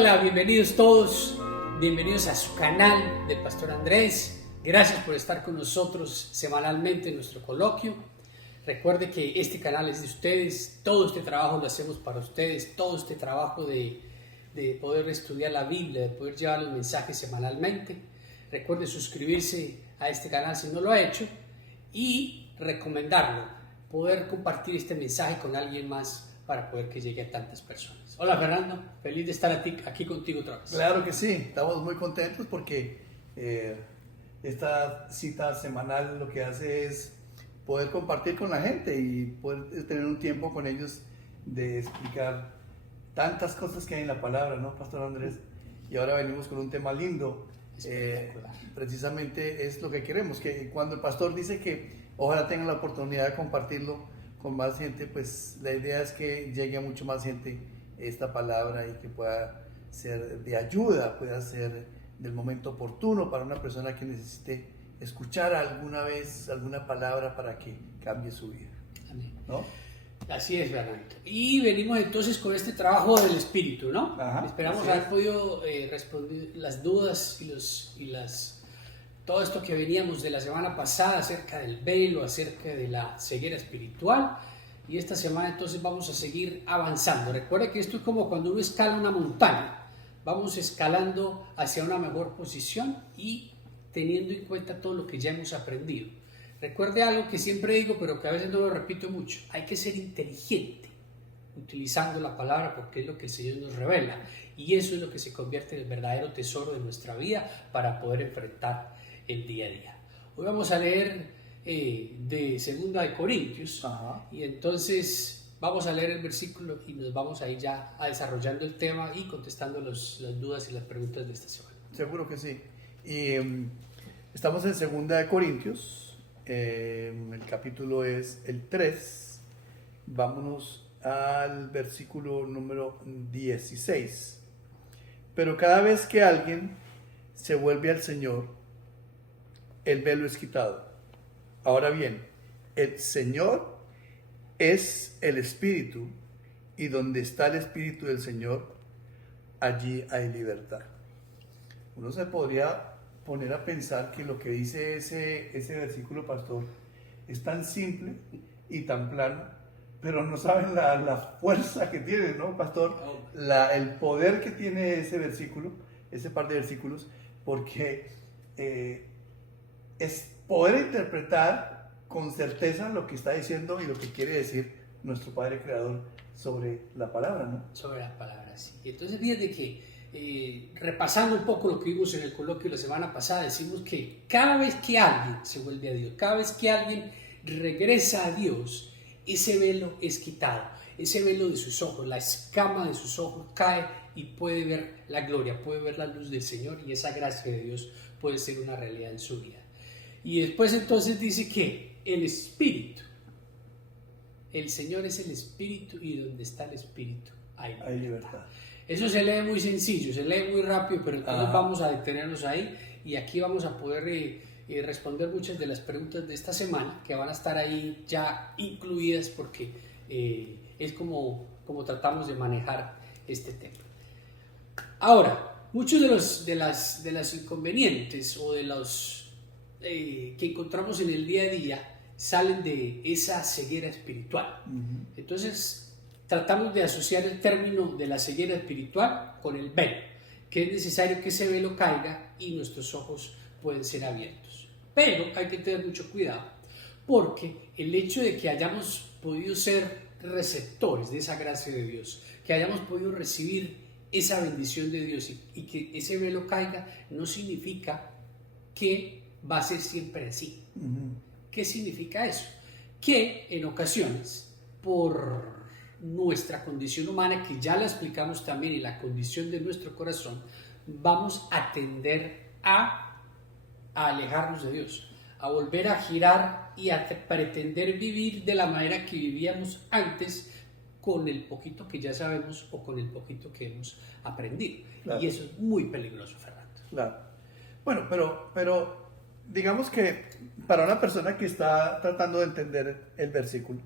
Hola, bienvenidos todos, bienvenidos a su canal del Pastor Andrés. Gracias por estar con nosotros semanalmente en nuestro coloquio. Recuerde que este canal es de ustedes, todo este trabajo lo hacemos para ustedes, todo este trabajo de poder estudiar la Biblia, de poder llevar los mensajes semanalmente. Recuerde suscribirse a este canal si no lo ha hecho y recomendarlo, poder compartir este mensaje con alguien más para poder que llegue a tantas personas. Hola Fernando, feliz de estar aquí contigo otra vez. Claro que sí, estamos muy contentos porque esta cita semanal lo que hace es poder compartir con la gente y poder tener un tiempo con ellos de explicar tantas cosas que hay en la palabra, ¿no, Pastor Andrés? Y ahora venimos con un tema lindo. Precisamente es lo que queremos, que cuando el pastor dice que ojalá tengan la oportunidad de compartirlo con más gente, pues la idea es que llegue a mucho más gente esta palabra y que pueda ser de ayuda, pueda ser del momento oportuno para una persona que necesite escuchar alguna vez alguna palabra para que cambie su vida. Amén. ¿No? Así es, Fernando. Y venimos entonces con este trabajo del Espíritu, ¿no? Ajá, esperamos haber podido responder las dudas y todo esto que veníamos de la semana pasada acerca del velo, acerca de la ceguera espiritual. Y esta semana entonces vamos a seguir avanzando. Recuerde que esto es como cuando uno escala una montaña. Vamos escalando hacia una mejor posición y teniendo en cuenta todo lo que ya hemos aprendido. Recuerde algo que siempre digo, pero que a veces no lo repito mucho. Hay que ser inteligente utilizando la palabra porque es lo que el Señor nos revela. Y eso es lo que se convierte en el verdadero tesoro de nuestra vida para poder enfrentar el día a día. Hoy vamos a leer de 2 de Corintios. Ajá. Y entonces vamos a leer el versículo y nos vamos a ir ya a desarrollando el tema y contestando las dudas y las preguntas de esta semana. Seguro que sí. Y estamos en 2 de Corintios, el capítulo es el 3, vámonos al versículo número 16. Pero cada vez que alguien se vuelve al Señor, el velo es quitado. Ahora bien, el Señor es el Espíritu, y donde está el Espíritu del Señor, allí hay libertad. Uno se podría poner a pensar que lo que dice ese versículo, pastor, es tan simple y tan plano, pero no saben la fuerza que tiene, ¿no, pastor? El poder que tiene ese versículo, ese par de versículos, porque es poder interpretar con certeza lo que está diciendo y lo que quiere decir nuestro Padre Creador sobre la palabra, ¿no? Sobre la palabra, sí. Y entonces fíjate que repasando un poco lo que vimos en el coloquio la semana pasada, decimos que cada vez que alguien se vuelve a Dios, cada vez que alguien regresa a Dios, ese velo es quitado, ese velo de sus ojos, la escama de sus ojos cae y puede ver la gloria, puede ver la luz del Señor y esa gracia de Dios puede ser una realidad en su vida. Y después entonces dice que el Espíritu, el Señor es el Espíritu y donde está el Espíritu hay libertad. Eso se lee muy sencillo, se lee muy rápido, pero entonces vamos a detenernos ahí y aquí vamos a poder responder muchas de las preguntas de esta semana que van a estar ahí ya incluidas porque es como tratamos de manejar este tema. Ahora, muchos de las inconvenientes o de los que encontramos en el día a día salen de esa ceguera espiritual. Entonces tratamos de asociar el término de la ceguera espiritual con el velo, que es necesario que ese velo caiga y nuestros ojos pueden ser abiertos. Pero hay que tener mucho cuidado, porque el hecho de que hayamos podido ser receptores de esa gracia de Dios, que hayamos podido recibir esa bendición de Dios y que ese velo caiga, no significa que va a ser siempre así. ¿Qué significa eso? Que en ocasiones, por nuestra condición humana, que ya la explicamos también, y la condición de nuestro corazón, vamos a tender a alejarnos de Dios, a volver a girar y a pretender vivir de la manera que vivíamos antes, con el poquito que ya sabemos o con el poquito que hemos aprendido. Claro. Y eso es muy peligroso, Fernando. Claro. Bueno, pero digamos que para una persona que está tratando de entender el versículo,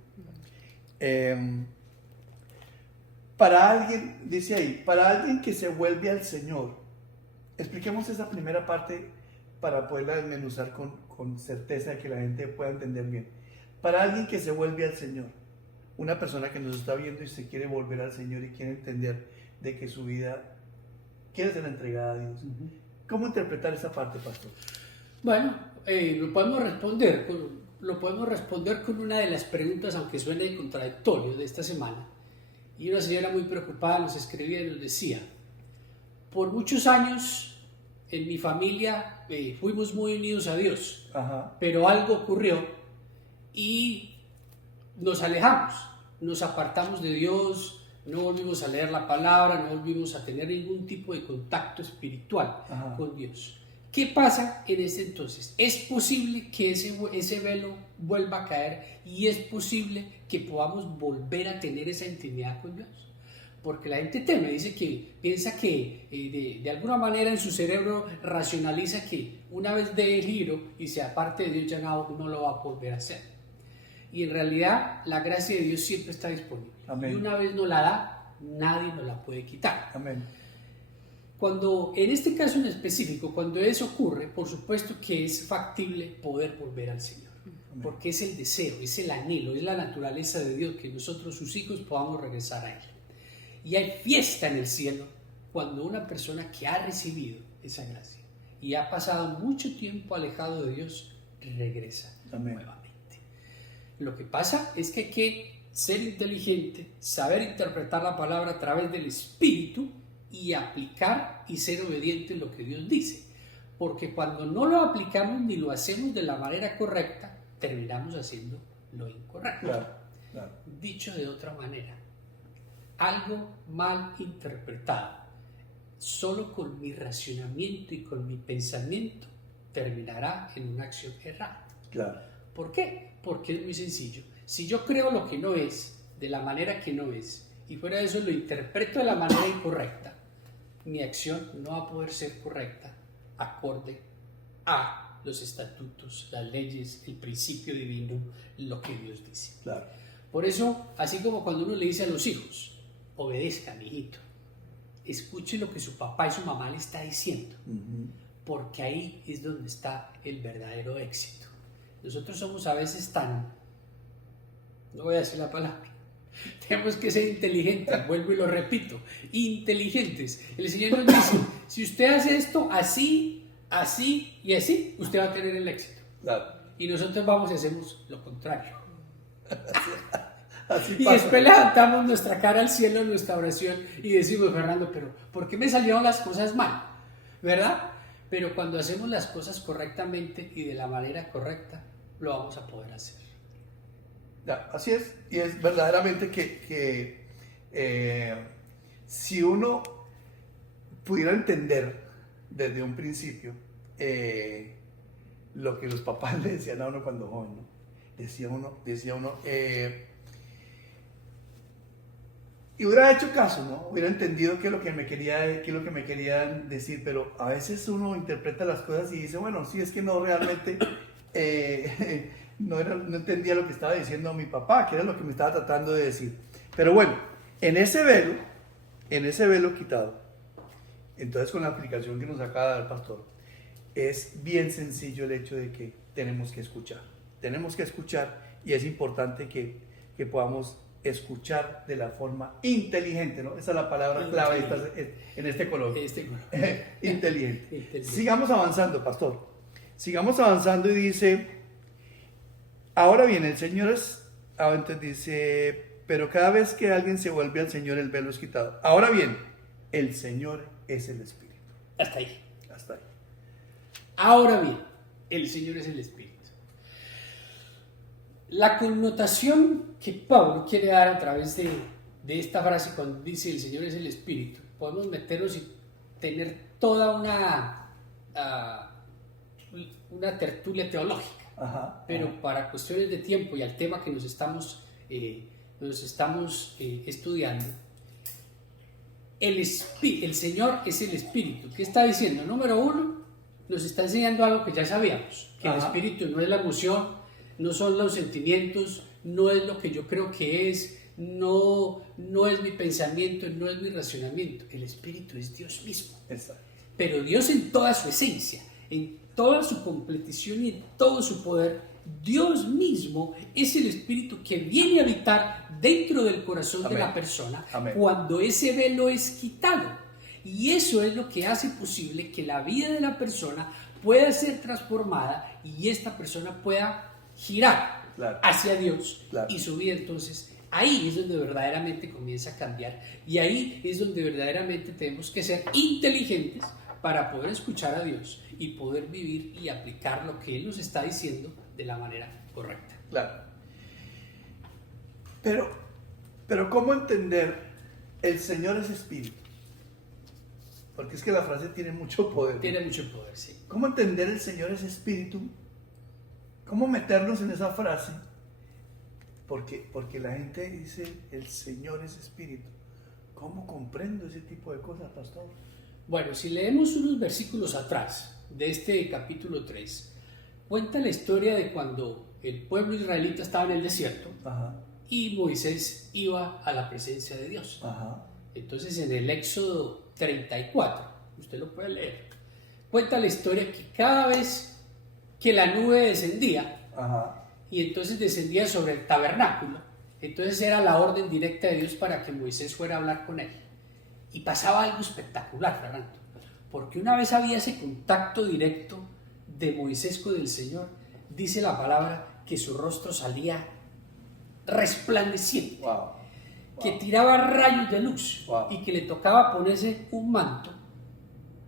Para alguien, dice ahí, para alguien que se vuelve al Señor, expliquemos esa primera parte para poderla desmenuzar con certeza de que la gente pueda entender bien. Para alguien que se vuelve al Señor, una persona que nos está viendo y se quiere volver al Señor y quiere entender de que su vida quiere ser entregada a Dios. ¿Cómo interpretar esa parte, pastor? Bueno, lo podemos responder con una de las preguntas, aunque suene contradictorio, de esta semana. Y una señora muy preocupada nos escribía y nos decía: por muchos años en mi familia fuimos muy unidos a Dios, pero algo ocurrió y nos alejamos, nos apartamos de Dios, no volvimos a leer la palabra, no volvimos a tener ningún tipo de contacto espiritual con Dios. ¿Qué pasa en ese entonces? ¿Es posible que ese velo vuelva a caer y es posible que podamos volver a tener esa intimidad con Dios? Porque la gente piensa que de alguna manera en su cerebro racionaliza que una vez dé el giro y se aparte de Dios ya no lo va a volver a hacer. Y en realidad la gracia de Dios siempre está disponible. Amén. Y una vez nos la da, nadie nos la puede quitar. Amén. Cuando, en este caso en específico, cuando eso ocurre, por supuesto que es factible poder volver al Señor. Amén. Porque es el deseo, es el anhelo, es la naturaleza de Dios que nosotros, sus hijos, podamos regresar a Él. Y hay fiesta en el cielo cuando una persona que ha recibido esa gracia y ha pasado mucho tiempo alejado de Dios, regresa nuevamente. Lo que pasa es que hay que ser inteligente, saber interpretar la palabra a través del Espíritu y aplicar y ser obediente en lo que Dios dice. Porque cuando no lo aplicamos ni lo hacemos de la manera correcta, terminamos haciendo lo incorrecto. Claro. Dicho de otra manera, algo mal interpretado, solo con mi racionamiento y con mi pensamiento, terminará en una acción errada. Claro. ¿Por qué? Porque es muy sencillo. Si yo creo lo que no es, de la manera que no es, y fuera de eso lo interpreto de la manera incorrecta, mi acción no va a poder ser correcta acorde a los estatutos, las leyes, el principio divino, lo que Dios dice. Claro. Por eso, así como cuando uno le dice a los hijos: obedezca, mijito, escuche lo que su papá y su mamá le está diciendo, porque ahí es donde está el verdadero éxito. Nosotros somos a veces no voy a decir la palabra, tenemos que ser inteligentes, vuelvo y lo repito, inteligentes. El Señor nos dice: si usted hace esto así, así y así, usted va a tener el éxito. Claro. Y nosotros vamos y hacemos lo contrario. Así y pasa. después levantamos nuestra cara al cielo en nuestra oración y decimos: Fernando, pero ¿por qué me salieron las cosas mal? ¿Verdad? Pero cuando hacemos las cosas correctamente y de la manera correcta, lo vamos a poder hacer. Ya, así es, y es verdaderamente que si uno pudiera entender desde un principio lo que los papás le decían a uno cuando joven, ¿no? Decía uno y hubiera hecho caso, ¿no? Hubiera entendido qué es lo que me querían decir, pero a veces uno interpreta las cosas y dice: bueno, sí, es que no realmente no entendía lo que estaba diciendo mi papá, que era lo que me estaba tratando de decir. Pero bueno, en ese velo quitado, entonces con la aplicación que nos acaba de dar el pastor, es bien sencillo el hecho de que tenemos que escuchar y es importante que podamos escuchar de la forma inteligente, ¿no? Esa es la palabra clave en este coloquio. Inteligente. Sigamos avanzando, pastor. Sigamos avanzando y dice: ahora bien, el Señor es... entonces dice: pero cada vez que alguien se vuelve al Señor, el velo es quitado. Ahora bien, el Señor es el Espíritu. Hasta ahí. Ahora bien, el Señor es el Espíritu. La connotación que Pablo quiere dar a través de esta frase cuando dice el Señor es el Espíritu, podemos meternos y tener toda una tertulia teológica, pero para cuestiones de tiempo y al tema que nos estamos estudiando, el Señor es el Espíritu. ¿Qué está diciendo? Número uno, nos está enseñando algo que ya sabíamos, que el Espíritu no es la emoción, no son los sentimientos, no es lo que yo creo que es, no es mi pensamiento, no es mi razonamiento. El Espíritu es Dios mismo. Exacto. Pero Dios en toda su esencia, en toda su completición y en todo su poder, Dios mismo es el Espíritu que viene a habitar dentro del corazón de la persona cuando ese velo es quitado. Y eso es lo que hace posible que la vida de la persona pueda ser transformada y esta persona pueda girar hacia Dios y su vida. Entonces ahí es donde verdaderamente comienza a cambiar y ahí es donde verdaderamente tenemos que ser inteligentes para poder escuchar a Dios y poder vivir y aplicar lo que Él nos está diciendo de la manera correcta. Claro. Pero ¿cómo entender el Señor es Espíritu? Porque es que la frase tiene mucho poder. Tiene mucho poder, sí. ¿Cómo entender el Señor es Espíritu? ¿Cómo meternos en esa frase? Porque la gente dice el Señor es Espíritu. ¿Cómo comprendo ese tipo de cosas, pastor? Bueno, si leemos unos versículos atrás de este capítulo 3, cuenta la historia de cuando el pueblo israelita estaba en el desierto y Moisés iba a la presencia de Dios. Entonces en el Éxodo 34, usted lo puede leer, cuenta la historia que cada vez que la nube descendía y entonces descendía sobre el tabernáculo, entonces era la orden directa de Dios para que Moisés fuera a hablar con él. Y pasaba algo espectacular, Fernando, porque una vez había ese contacto directo de Moisés con el Señor, dice la palabra que su rostro salía resplandeciente, que tiraba rayos de luz y que le tocaba ponerse un manto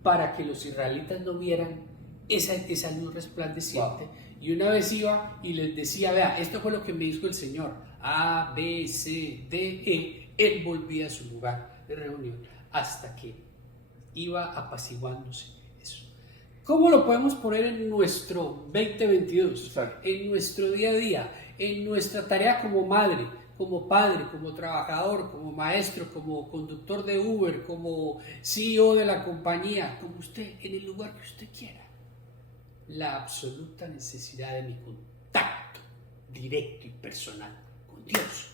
para que los israelitas no vieran esa luz resplandeciente. Y una vez iba y les decía, vea, esto fue lo que me dijo el Señor, A, B, C, D, E, él volvía a su lugar de reunión hasta que iba apaciguándose eso. ¿Cómo lo podemos poner en nuestro 2022? Exacto. En nuestro día a día, en nuestra tarea como madre, como padre, como trabajador, como maestro, como conductor de Uber, como CEO de la compañía, como usted, en el lugar que usted quiera. La absoluta necesidad de mi contacto directo y personal con Dios.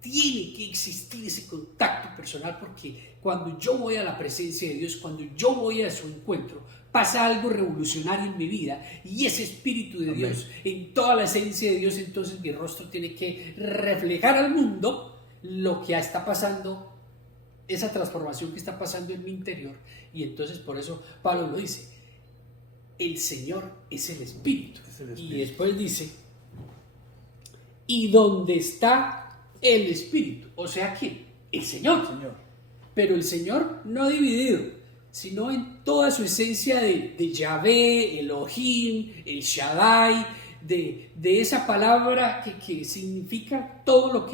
Tiene que existir ese contacto personal porque cuando yo voy a la presencia de Dios, cuando yo voy a su encuentro, pasa algo revolucionario en mi vida y ese Espíritu de Dios, en toda la esencia de Dios, entonces mi rostro tiene que reflejar al mundo lo que está pasando, esa transformación que está pasando en mi interior. Y entonces por eso Pablo lo dice, el Señor es el Espíritu. Y después dice, y donde está el Espíritu, o sea que el Señor. Pero el Señor no dividido, sino en toda su esencia de Yahvé, Elohim, el Shaddai, de esa palabra que significa todo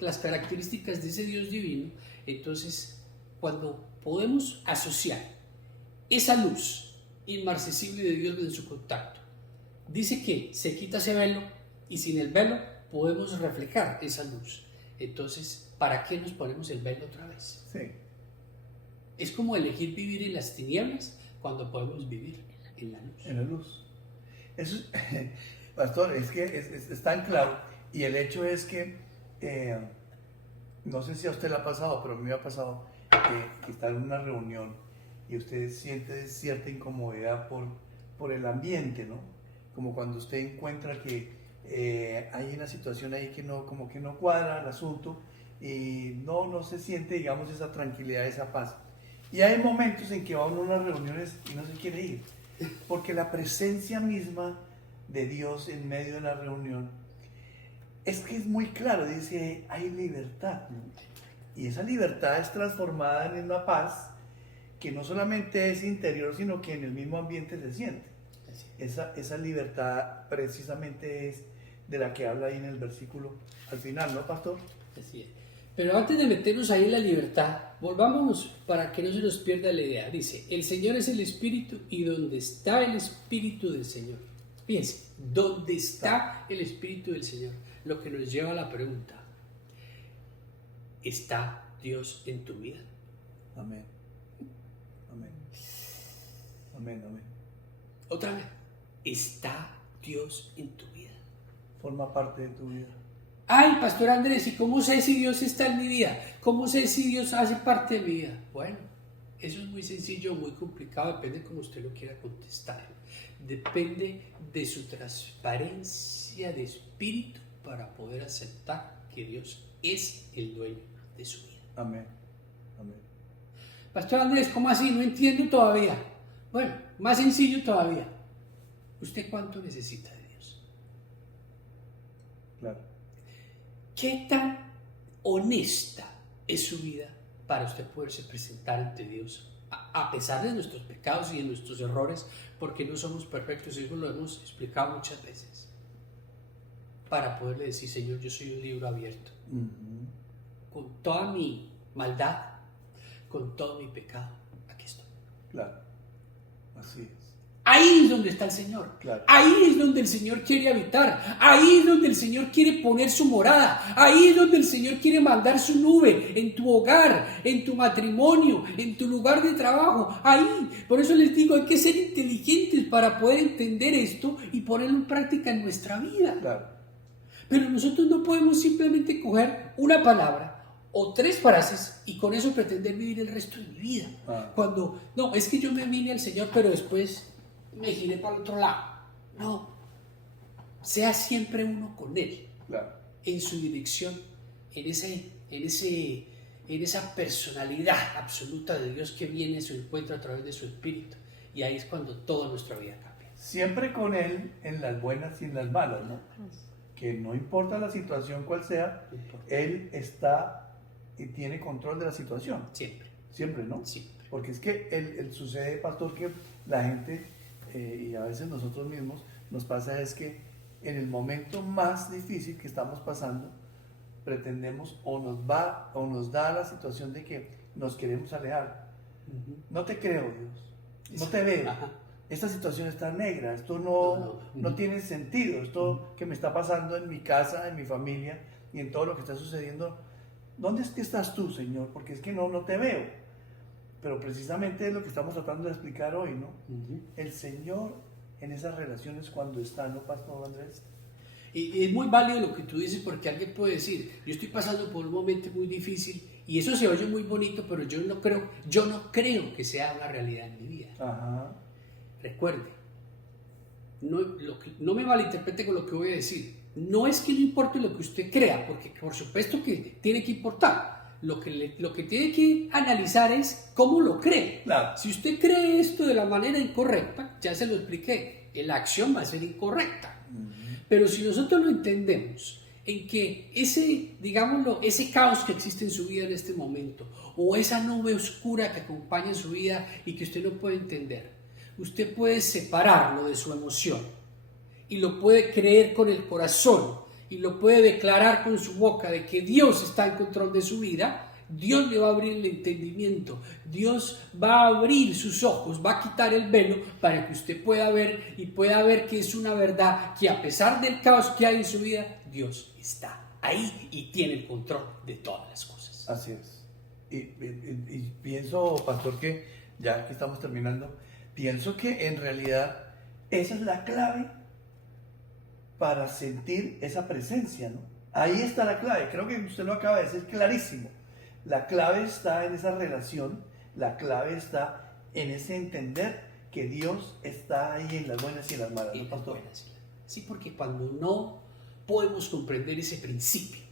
las características de ese Dios divino. Entonces, cuando podemos asociar esa luz inmarcesible de Dios en su contacto, dice que se quita ese velo y sin el velo podemos reflejar esa luz. Entonces, ¿para qué nos ponemos el velo otra vez? Sí. Es como elegir vivir en las tinieblas cuando podemos vivir en la luz. En la luz. Eso, pastor, es que es tan claro. Y el hecho es que, no sé si a usted le ha pasado, pero a mí me ha pasado que está en una reunión y usted siente cierta incomodidad por el ambiente, ¿no? Como cuando usted encuentra que hay una situación ahí que no, como que no cuadra el asunto y no se siente, digamos, esa tranquilidad, esa paz. Y hay momentos en que va uno a unas reuniones y no se quiere ir, porque la presencia misma de Dios en medio de la reunión es que es muy claro, dice, hay libertad, ¿no? Y esa libertad es transformada en una paz que no solamente es interior, sino que en el mismo ambiente se siente. Esa libertad precisamente es de la que habla ahí en el versículo al final, ¿no, pastor? Así es. Pero antes de meternos ahí en la libertad, volvámonos para que no se nos pierda la idea. Dice, el Señor es el Espíritu y donde está el Espíritu del Señor. Fíjense, ¿dónde está el Espíritu del Señor? Lo que nos lleva a la pregunta, ¿está Dios en tu vida? Amén. Amén. Amén, amén. Otra vez, ¿está Dios en tu vida? Forma parte de tu vida. Ay, Pastor Andrés, ¿y cómo sé si Dios está en mi vida? ¿Cómo sé si Dios hace parte de mi vida? Bueno, eso es muy sencillo, muy complicado, depende de cómo usted lo quiera contestar. Depende de su transparencia de espíritu para poder aceptar que Dios es el dueño de su vida. Amén. Amén. Pastor Andrés, ¿cómo así? No entiendo todavía. Bueno, más sencillo todavía. ¿Usted cuánto necesita de Dios? Claro. ¿Qué tan honesta es su vida para usted poderse presentar ante Dios? A pesar de nuestros pecados y de nuestros errores, porque no somos perfectos, eso lo hemos explicado muchas veces. Para poderle decir, Señor, yo soy un libro abierto. Con toda mi maldad, con todo mi pecado, aquí estoy. Claro, así es. Ahí es donde está el Señor. Claro. Ahí es donde el Señor quiere habitar. Ahí es donde el Señor quiere poner su morada. Ahí es donde el Señor quiere mandar su nube en tu hogar, en tu matrimonio, en tu lugar de trabajo. Ahí. Por eso les digo, hay que ser inteligentes para poder entender esto y ponerlo en práctica en nuestra vida. Claro. Pero nosotros no podemos simplemente coger una palabra o 3 frases y con eso pretender vivir el resto de mi vida. Cuando, no, es que yo me vine al Señor, pero después me giré para el otro lado. No, sea siempre uno con Él, Claro. en su dirección, en esa personalidad absoluta de Dios que viene a su encuentro a través de su Espíritu. Y ahí es cuando toda nuestra vida cambia. Siempre con Él en las buenas y en las malas, ¿no? Que no importa la situación cual sea, Él está y tiene control de la situación. Siempre. Siempre, ¿no? Siempre. Porque es que el sucede, pastor, que la gente, y a veces nosotros mismos, nos pasa es que en el momento más difícil que estamos pasando, pretendemos o nos da la situación de que nos queremos alejar. No te creo, Dios. No te veo. Ajá. Esta situación está negra, esto no tiene sentido, esto que me está pasando en mi casa, en mi familia y en todo lo que está sucediendo. ¿Dónde es que estás tú, Señor? Porque es que no te veo. Pero precisamente es lo que estamos tratando de explicar hoy, ¿no? El Señor en esas relaciones cuando está, ¿no, Pastor Andrés? Y es muy válido lo que tú dices, porque alguien puede decir, yo estoy pasando por un momento muy difícil y eso se oye muy bonito, pero yo no creo que sea una realidad en mi vida. Ajá. Recuerde, no me malinterprete con lo que voy a decir. No es que no importe lo que usted crea, porque por supuesto que tiene que importar. Lo que tiene que analizar es cómo lo cree. Claro. Si usted cree esto de la manera incorrecta, ya se lo expliqué, la acción va a ser incorrecta. Pero si nosotros lo entendemos en que ese caos que existe en su vida en este momento, o esa nube oscura que acompaña su vida y que usted no puede entender, usted puede separarlo de su emoción y lo puede creer con el corazón y lo puede declarar con su boca de que Dios está en control de su vida. Dios le va a abrir el entendimiento, Dios va a abrir sus ojos, va a quitar el velo para que usted pueda ver y pueda ver que es una verdad, que a pesar del caos que hay en su vida, Dios está ahí y tiene el control de todas las cosas. Así es. Y pienso, pastor, que ya que estamos terminando, pienso que en realidad esa es la clave para sentir esa presencia, ¿no? Ahí está la clave, creo que usted lo acaba de decir clarísimo. La clave está en esa relación, la clave está en ese entender que Dios está ahí en las buenas y en las malas, ¿no, pastor? Sí, porque cuando no podemos comprender ese principio,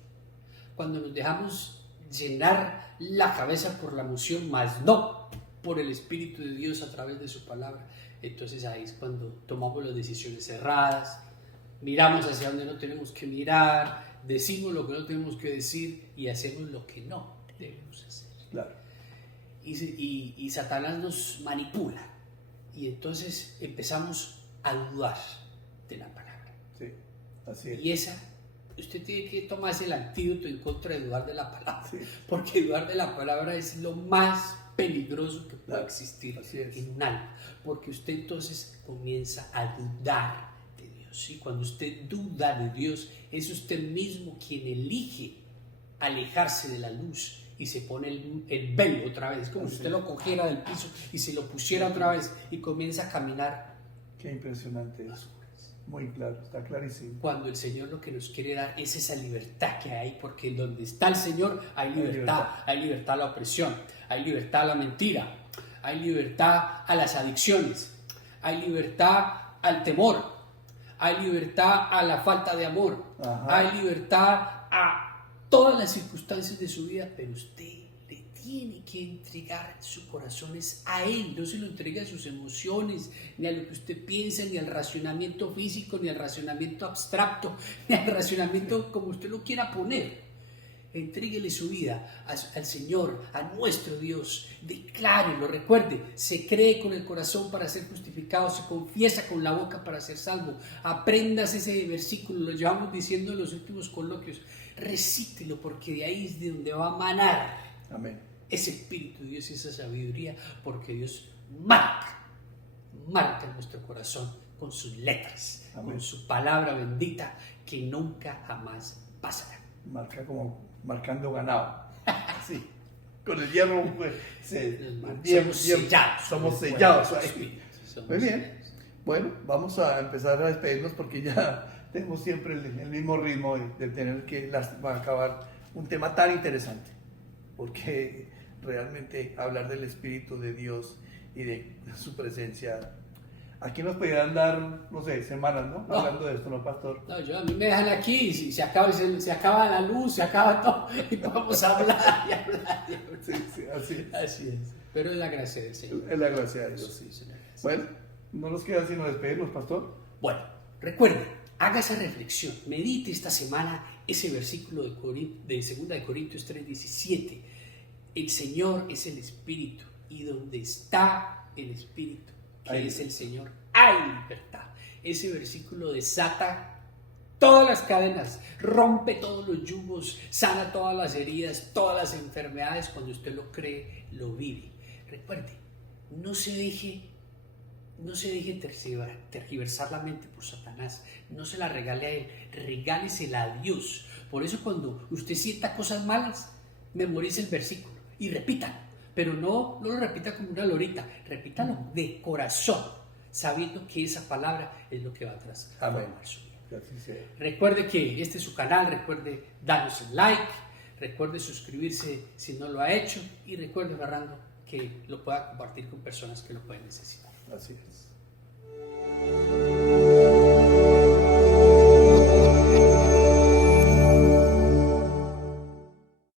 cuando nos dejamos llenar la cabeza por la emoción, más no por el Espíritu de Dios a través de su palabra, entonces ahí es cuando tomamos las decisiones erradas, miramos hacia donde no tenemos que mirar, decimos lo que no tenemos que decir y hacemos lo que no debemos hacer. Claro. Y Satanás nos manipula y entonces empezamos a dudar de la palabra. Sí, así es. Y usted tiene que tomarse el antídoto en contra de dudar de la palabra, Sí. porque dudar de la palabra es lo más peligroso que puede existir en algo, porque usted entonces comienza a dudar de Dios, y cuando usted duda de Dios, es usted mismo quien elige alejarse de la luz y se pone el velo otra vez, es como si usted lo cogiera del piso y se lo pusiera otra vez y comienza a caminar. Qué impresionante eso. Muy claro, está clarísimo. Cuando el Señor lo que nos quiere dar es esa libertad que hay, porque donde está el Señor hay libertad. Hay libertad a la opresión, hay libertad a la mentira, hay libertad a las adicciones, hay libertad al temor, hay libertad a la falta de amor, hay libertad a todas las circunstancias de su vida, pero usted le tiene que entregar su corazón a Él, no se lo entrega a sus emociones, ni a lo que usted piensa, ni al racionamiento físico, ni al racionamiento abstracto, ni al racionamiento como usted lo quiera poner. Entríguele su vida al Señor, a nuestro Dios, declárelo, recuerde, se cree con el corazón para ser justificado, se confiesa con la boca para ser salvo. Aprendas ese versículo, lo llevamos diciendo en los últimos coloquios, recítelo porque de ahí es de donde va a manar. Amén. Ese Espíritu de Dios y esa sabiduría, porque Dios marca en nuestro corazón con sus letras, amén, con su palabra bendita que nunca jamás pasará. Marca como marcando ganado. Sí. Con el hierro pues, somos sellados ahí. Muy bien. Bueno, vamos a empezar a despedirnos porque ya tenemos siempre el mismo ritmo de tener que acabar un tema tan interesante. Porque realmente hablar del Espíritu de Dios y de su presencia, aquí nos podrían dar, no sé, semanas, ¿no? Hablando de esto, ¿no, pastor? No, a mí me dejan aquí, si se acaba la luz, se acaba todo, y vamos a hablar y hablar. Sí, así es. Pero es la gracia del Señor. Es la gracia de Dios. Sí, Señor. Bueno, no nos queda sino despedirnos, pastor. Bueno, recuerde, haga esa reflexión, medite esta semana ese versículo de 2 de Corintios 3:17. El Señor es el Espíritu, y donde está el Espíritu, que es el Señor, hay libertad. Ese versículo desata todas las cadenas, rompe todos los yugos, sana todas las heridas, todas las enfermedades. Cuando usted lo cree, lo vive. Recuerde, no se deje tergiversar la mente por Satanás, no se la regale a él, regálesela a Dios. Por eso cuando usted sienta cosas malas, memorice el versículo y repítalo, pero no lo repita como una lorita, repítalo de corazón, sabiendo que esa palabra es lo que va a transformar su vida. Recuerde que este es su canal, recuerde darnos un like, recuerde suscribirse si no lo ha hecho, y recuerde, Fernando, que lo pueda compartir con personas que lo pueden necesitar. Así es.